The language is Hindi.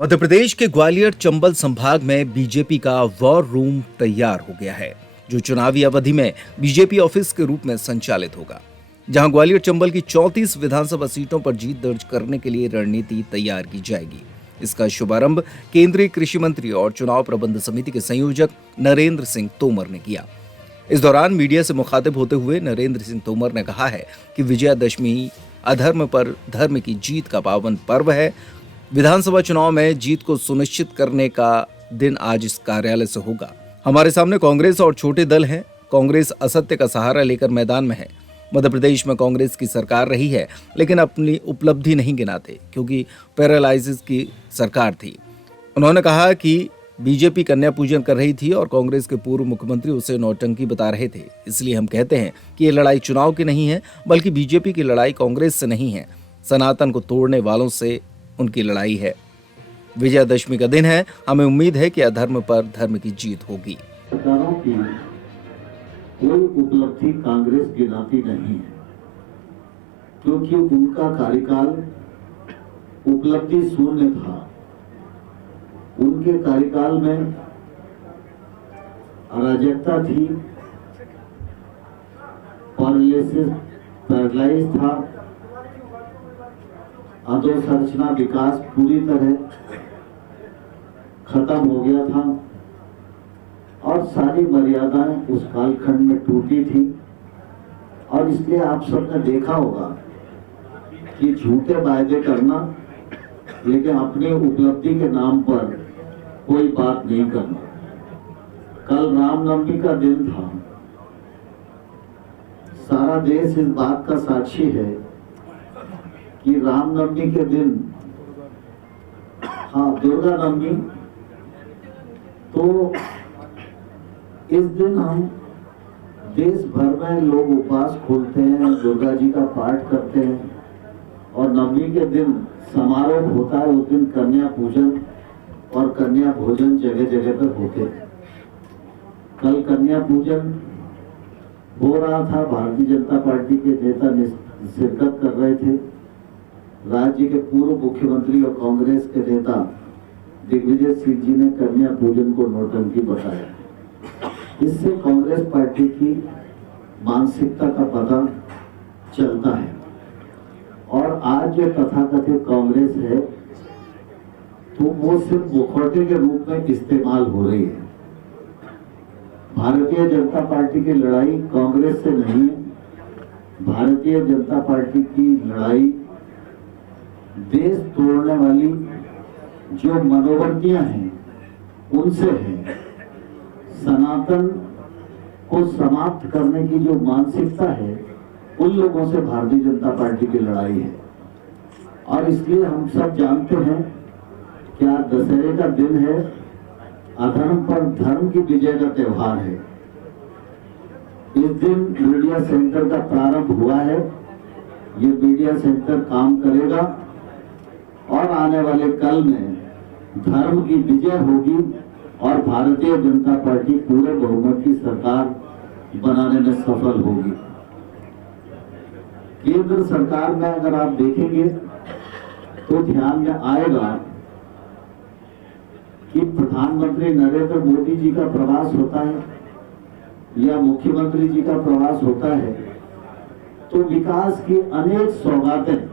मध्य प्रदेश के ग्वालियर चंबल संभाग में बीजेपी का वॉर रूम तैयार हो गया है, जो चुनावी अवधि में बीजेपी ऑफिस के रूप में संचालित होगा, जहां ग्वालियर चंबल की 34 विधानसभा सीटों पर जीत दर्ज करने के लिए रणनीति तैयार की जाएगी। इसका शुभारंभ केंद्रीय कृषि मंत्री और चुनाव प्रबंध समिति के संयोजक नरेंद्र सिंह तोमर ने किया। इस दौरान मीडिया से मुखातिब होते हुए नरेंद्र सिंह तोमर ने कहा है कि विजयादशमी अधर्म पर धर्म की जीत का पावन पर्व है। विधानसभा चुनाव में जीत को सुनिश्चित करने का दिन आज इस कार्यालय से होगा। हमारे सामने कांग्रेस और छोटे दल हैं। कांग्रेस असत्य का सहारा लेकर मैदान में है। मध्य प्रदेश में कांग्रेस की सरकार रही है, लेकिन अपनी उपलब्धि नहीं गिनाते, क्योंकि पैरालाइसिस की सरकार थी। उन्होंने कहा कि बीजेपी कन्या पूजन कर रही थी और कांग्रेस के पूर्व मुख्यमंत्री उसे नौटंकी बता रहे थे। इसलिए हम कहते हैं कि ये लड़ाई चुनाव की नहीं है, बल्कि बीजेपी की लड़ाई कांग्रेस से नहीं है, सनातन को तोड़ने वालों से उनकी लड़ाई है। विजयादशमी का दिन है। हमें उम्मीद है कि अधर्म पर धर्म की जीत होगी। सरकारों की कोई उपलब्धि कांग्रेस गिनाती नहीं है, क्योंकि उनका कार्यकाल उपलब्धि शून्य था। उनके कार्यकाल में अराजकता थी, पैरालाइज था, अधोसंरचना विकास पूरी तरह खत्म हो गया था और सारी मर्यादाएं उस कालखंड में टूटी थी। और इसलिए आप सबने देखा होगा कि झूठे वायदे करना, लेकिन अपनी उपलब्धि के नाम पर कोई बात नहीं करना। कल रामनवमी का दिन था। सारा देश इस बात का साक्षी है कि रामनवमी के दिन, दुर्गा नवमी, तो इस दिन हम देश भर में लोग उपवास खोलते हैं, दुर्गा जी का पाठ करते हैं और नवमी के दिन समारोह होता है। उस दिन कन्या पूजन और कन्या भोजन जगह जगह पर होते हैं। कल कन्या पूजन हो रहा था, भारतीय जनता पार्टी के नेता शिरकत कर रहे थे। राज्य के पूर्व मुख्यमंत्री और कांग्रेस के नेता दिग्विजय सिंह जी ने कन्या पूजन को नौटंकी बताया। इससे कांग्रेस पार्टी की मानसिकता का पता चलता है। और आज जो तथाकथित कांग्रेस है, तो वो सिर्फ मुखौटे के रूप में इस्तेमाल हो रही है। भारतीय जनता पार्टी की लड़ाई कांग्रेस से नहीं है। भारतीय जनता पार्टी की लड़ाई देश तोड़ने वाली जो मनोवृत्तियां हैं उनसे है। सनातन को समाप्त करने की जो मानसिकता है, उन लोगों से भारतीय जनता पार्टी की लड़ाई है। और इसलिए हम सब जानते हैं कि आज दशहरे का दिन है, अधर्म पर धर्म की विजय का त्योहार है। इस दिन मीडिया सेंटर का प्रारंभ हुआ है। ये मीडिया सेंटर काम करेगा और आने वाले कल में धर्म की विजय होगी और भारतीय जनता पार्टी पूरे बहुमत की सरकार बनाने में सफल होगी। केंद्र सरकार में अगर आप देखेंगे तो ध्यान में आएगा कि प्रधानमंत्री नरेंद्र मोदी जी का प्रवास होता है या मुख्यमंत्री जी का प्रवास होता है, तो विकास की अनेक सौगातें